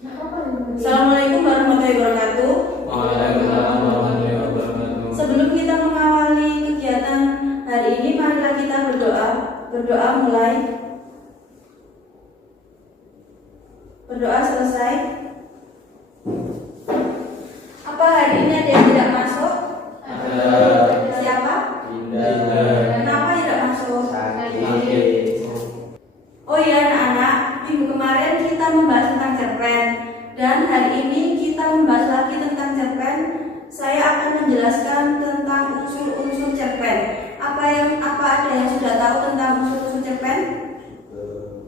Assalamualaikum warahmatullahi wabarakatuh. Waalaikumsalam warahmatullahi wabarakatuh. Sebelum kita mengawali kegiatan hari ini, marilah kita berdoa. Berdoa mulai. Berdoa selesai. Apa hari ini ada yang tidak masuk? Ada. Siapa? Tidak. Kenapa tidak masuk? Sakit. Oh iya anak-anak, minggu kemarin kita membahas tentang cerpen. Dan hari ini kita membahas lagi tentang cerpen. Saya akan menjelaskan tentang unsur-unsur cerpen. Apa ada yang sudah tahu tentang unsur-unsur cerpen?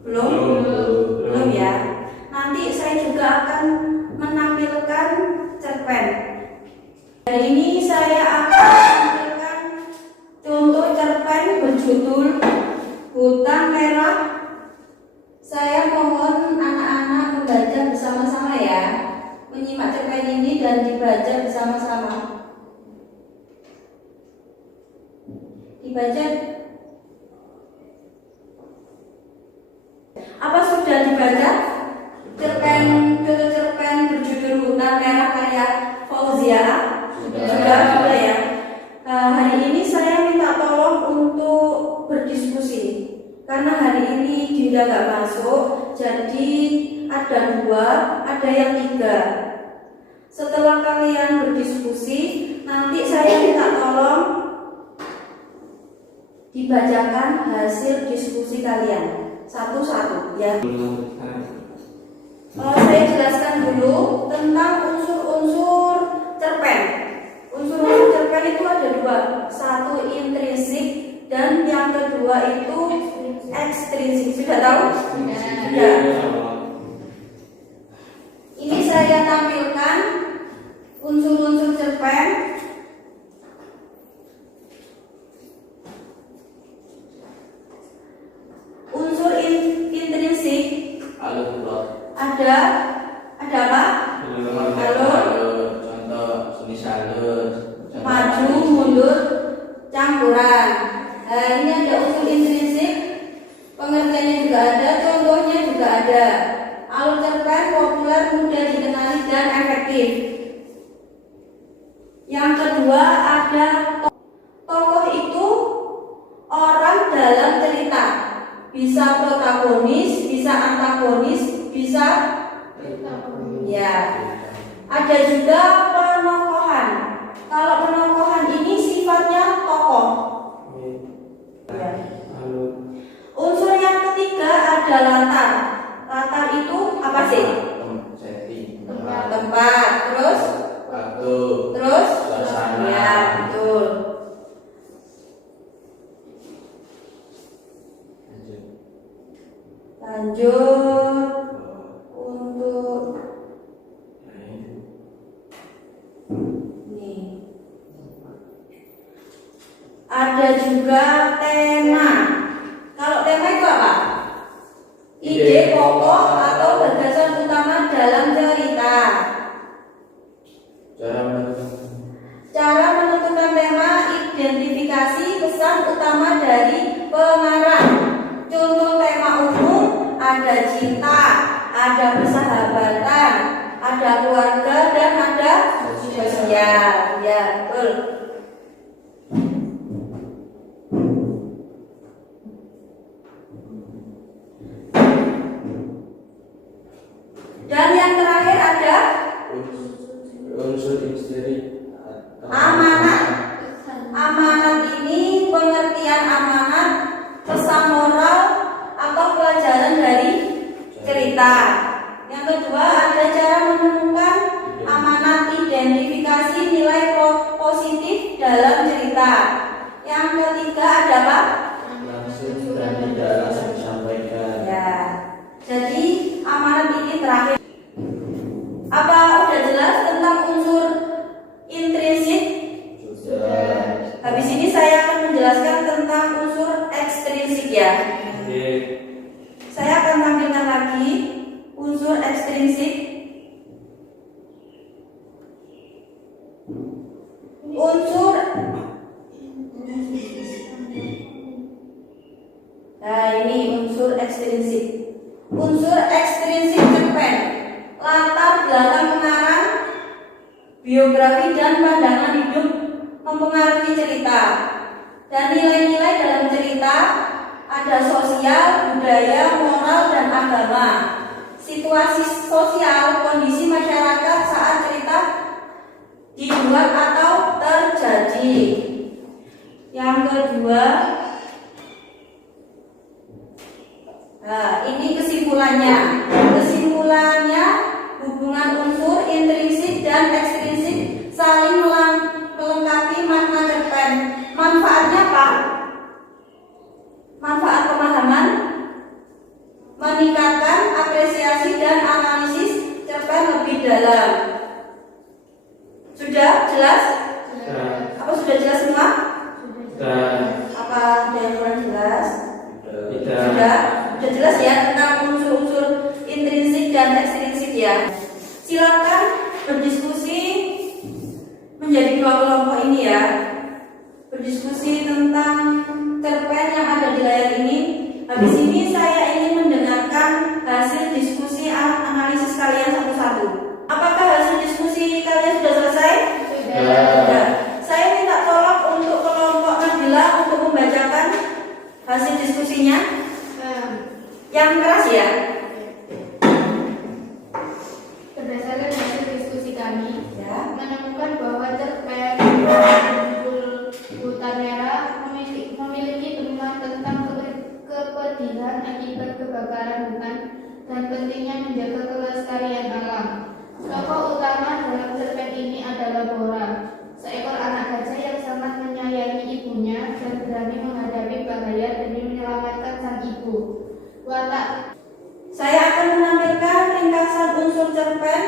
Belum? Belum ya. Nanti saya juga akan menampilkan cerpen. Hari ini saya akan menampilkan contoh cerpen berjudul Hutan Merah. Saya mohon anak-anak membaca bersama-sama ya. Menyimak cerpen ini dan dibaca bersama-sama. Dibaca. Apa sudah dibaca? Contoh cerpen berjudul Hutan Merah karya Fauzia. Sudah ya. Hari ini saya minta tolong untuk berdiskusi. Karena hari ini Dinda gak masuk, jadi ada 2, ada yang 3. Setelah kalian berdiskusi, nanti saya minta tolong dibacakan hasil diskusi kalian satu-satu ya. Saya jelaskan dulu tentang unsur-unsur cerpen. Unsur-unsur cerpen itu ada 2, satu intrinsik dan yang kedua itu ekstrinsik. Sudah tahu? Sudah. Ini saya tampilkan unsur-unsur cerpen. Unsur intrinsik ada apa? Alur, contoh jenis alur, maju, mundur, campuran. Ini ada unsur intrinsik, pengertiannya juga ada, contohnya juga ada. Alur cerpen populer, mudah dikenali dan efektif. Yang kedua ada tokoh itu orang dalam cerita, bisa protagonis, bisa antagonis, bisa ya. Ada juga penokohan. Kalau penokohan ini sifatnya tokoh. Ya. Unsur yang ketiga ada latar. Latar itu apa sih? Tempat. Terus? Waktu. Terus? Suasana. Ya, betul. Lanjut untuk nih. Ada juga tema. Kalau tema itu apa? Ide pokok atau gagasan utama dalam cerita. Cara menentukan tema, identifikasi pesan utama dari pengarang. Contoh tema umum ada cinta, ada persahabatan, ada keluarga dan ada sosial. Ya, betul. Dan yang terakhir ada unsur intrinsik. amanat. Amanat ini pengertian amanat, pesan moral atau pelajaran dari cerita. Yang kedua ada cara menemukan amanat, identifikasi nilai positif dalam cerita. Yang ketiga ada apa? Langsung dan tidak langsung disampaikan. Ya. Jadi amanat ini terakhir. Apa udah jelas tentang unsur intrinsik? Sudah. Habis ini saya akan menjelaskan tentang unsur ekstrinsik ya. Saya akan tampilkan lagi unsur ekstrinsik. Unsur Nah, ini unsur ekstrinsik. Unsur ekstrinsik cerpen. Latar biografi dan pandangan hidup mempengaruhi cerita. Dan nilai-nilai dalam cerita ada sosial, budaya, moral, dan agama. Situasi sosial, kondisi masyarakat saat cerita dibuat atau terjadi. Yang kedua, ini kesimpulannya. Kesimpulannya, hubungan unsur intrinsik dan ekstrinsik saling melengkapi makna cerpen. Manfaatnya apa? Manfaat pemahaman, meningkatkan apresiasi dan analisis cerpen lebih dalam. Sudah jelas? Apa sudah jelas semua? Apa ada yang kurang jelas? Sudah jelas ya tentang unsur-unsur intrinsik dan ekstrinsik ya. Silakan berdiskusi menjadi dua kelompok ini ya. Berdiskusi tentang cerpen yang ada di layar ini. Habis ini saya ingin mendengarkan hasil diskusi analisis kalian satu-satu. Apakah hasil diskusi kalian sudah selesai? Sudah. Saya minta tolong untuk kelompok Nabila untuk membacakan hasil diskusinya. Yang keras ya. Berdasarkan hasil diskusi kami, menemukan bahwa cerpen Hutan Merah memiliki temuan tentang kepedihan akibat kebakaran hutan dan pentingnya menjaga kelestarian alam. Tokoh utama dalam cerpen ini adalah Bora, seekor anak gajah yang sangat menyayangi ibunya dan berani menghadapi bahaya demi menyelamatkan sang ibu. Watak. Saya akan menampilkan ringkasan unsur cerpen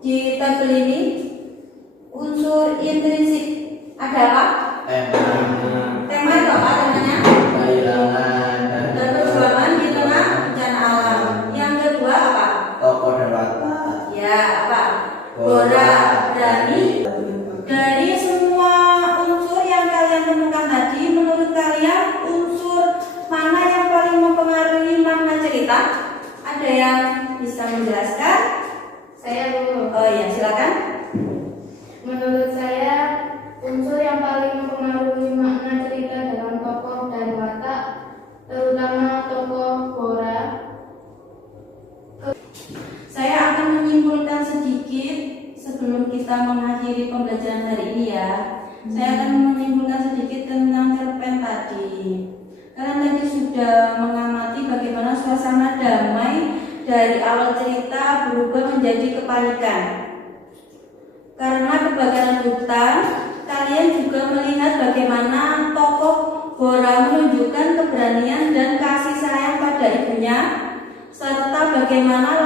di tabel ini. Unsur intrinsik ada apa? Tema itu apa temanya? Kehilangan Dan perjuangan di tengah bencana alam. Yang kedua apa? tokoh dan watak. Ya, apa? Bora, berani. Dari semua unsur yang kalian temukan tadi, menurut kalian unsur mana yang paling mempengaruhi makna cerita? Ada yang bisa menjelaskan? Saya dulu. Oh ya, silakan. Menurut saya, unsur yang paling mempengaruhi makna cerita dalam tokoh dan watak, terutama tokoh Bora. Saya akan menyimpulkan sedikit sebelum kita mengakhiri pembelajaran hari ini ya. Saya akan menyimpulkan sedikit tentang cerpen tadi. Kalian tadi sudah mengamati bagaimana suasana damai dari awal cerita berubah menjadi kepanikan. Karena kebakaran hutan, kalian juga melihat bagaimana tokoh Bora menunjukkan keberanian dan kasih sayang pada ibunya, serta bagaimana